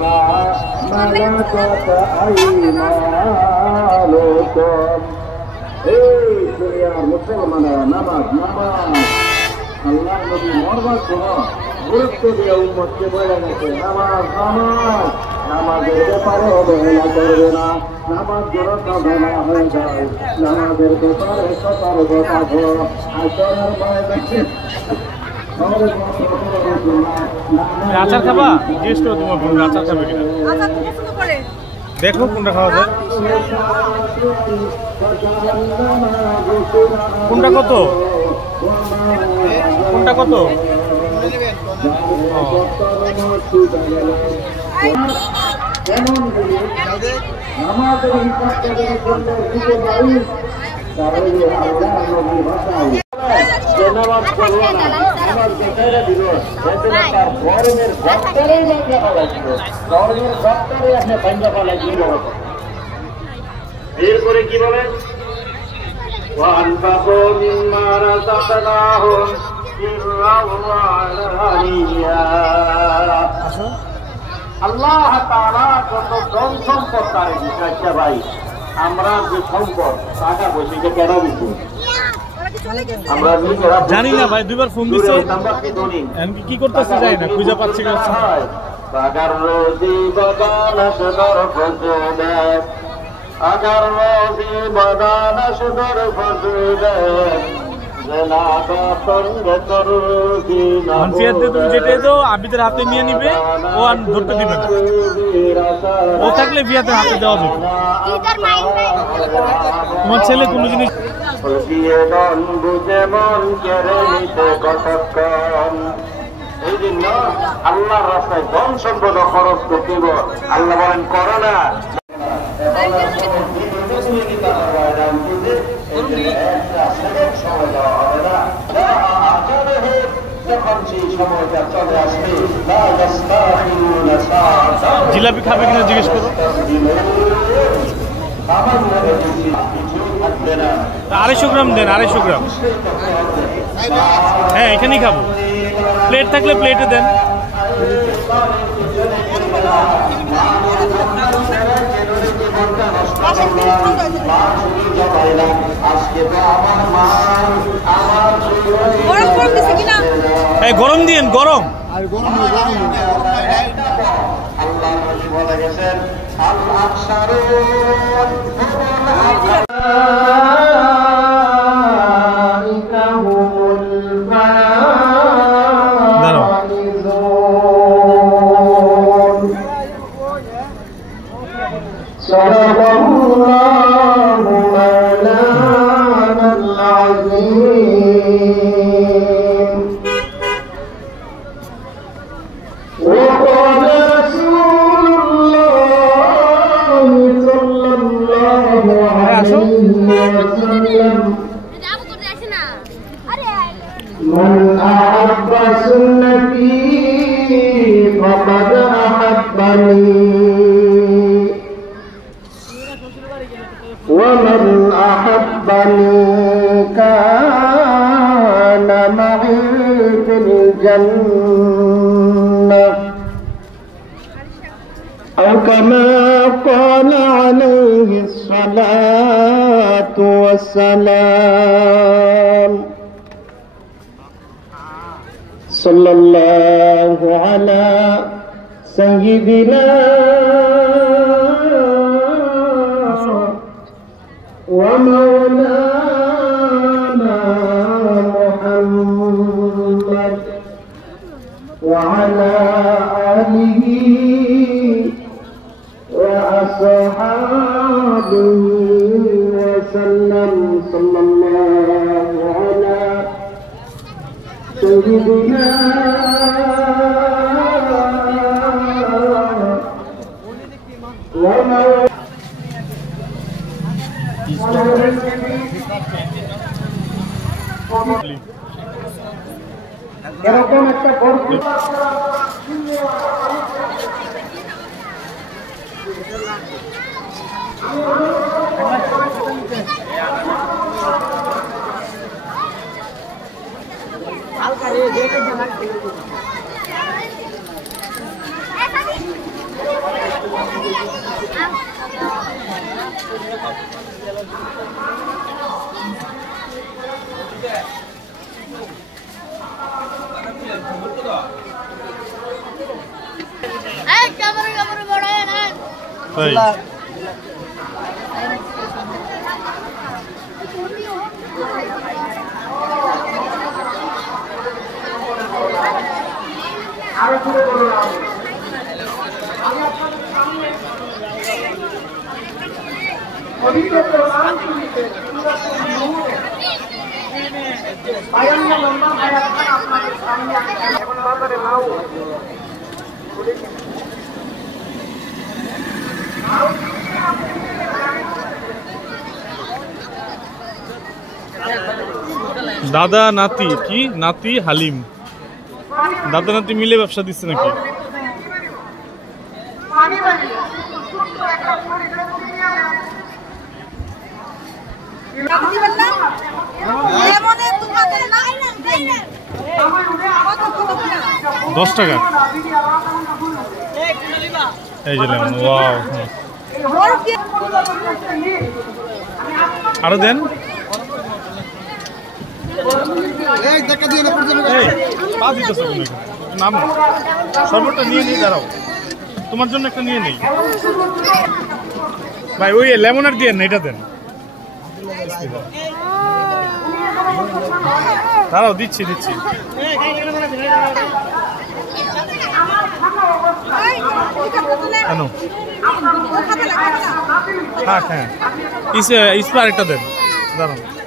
বিমা মালাকাত আইমানুকুম। এই দুনিয়ার মুসলমানেরা নামাজ নামাজ আল্লাহ নবী মরবার কোনো গুরুত্ব দিয়ে উম্মতকে বলে গেছে নামাজ নামাজ। নামাজের ব্যাপারে অবহেলা করবে না, নামাজ যেন সাধনা হয়ে যায়। নামাজের ব্যাপারে সতর্ক থাকো। আসরের ময়দানে আচার খাবা? জিজ্ঞেস করো তোমার বোন আচার খাবে কিনা, দেখো কোনটা খাওয়া যায়। কোনটা কত কোনটা কত? নামাজ করবো না, নামাজ বেচারা দিল, তার গরমের গপ্তারেই ভাঙ্গা পালাইছিল, গরমের গপ্তারে আপনি ভাঙ্গা পালাইছিল। এরপরে কি বলেন? وَأَنفِقُوا مِمَّا رَزَقْنَاهُمْ سِرًّا وَعَلَانِيَةً। আল্লাহ তাআলা যত ধন সম্পদ তার দিয়েছে ভাই, আমরা যে সম্পদ টাকা পয়সা কেন দিচ্ছি? আমরা জানি না ভাই, দুইবার ফোন দিচ্ছে কি করতেছে জানি না, খুঁজে পাচ্ছি না। আগার রোজি বাগান সদর ফজলে, আগার রোজি বাগান সদর ফজলে, তুমি যেটা তো আবিদের হাতে নিয়ে নিবে, ও আর ধরতে দিবে না। ও থাকলে বিয়াতে হাতে দেওয়া যাবে। তোমার ছেলে কোনো জিনিস এই জন্য আল্লাহর রাস্তায় ধন সম্পদ খরচ করতে আল্লাহ বলেন করো না। জিলাপি খাবে কিনা জিজ্ঞেস করো। 250 গ্রাম দেন, 250 গ্রাম। হ্যাঁ এখানেই খাবো, প্লেট থাকলে প্লেটে দেন। গরম দিন, গরম। من أحب سنتي فقد أحبني ومن أحبني كان معي في الجنة أو كما قال عليه الصلاة والسلام. صلى الله على سيدنا ومولانا محمد وعلى آله وأصحابه وسلم. صلى الله على سيدنا এরকম একটা হালকা দাদা নাতি কি নাতি হালিম দাদা নাতি মিলে ব্যবসা দিচ্ছে নাকি $10 এই যে লেমন ওয়াও আরো দেন নাম সর্বটা নিয়ে নিয়ে দাঁড়াও তোমার জন্য একটা নিয়ে নেই ভাই ওই লেমনের দিয়ে না এটা দেন দাঁড়াও দিচ্ছি দিচ্ছি কেন হ্যাঁ হ্যাঁ ইস্পার একটা দেন দাঁড়াও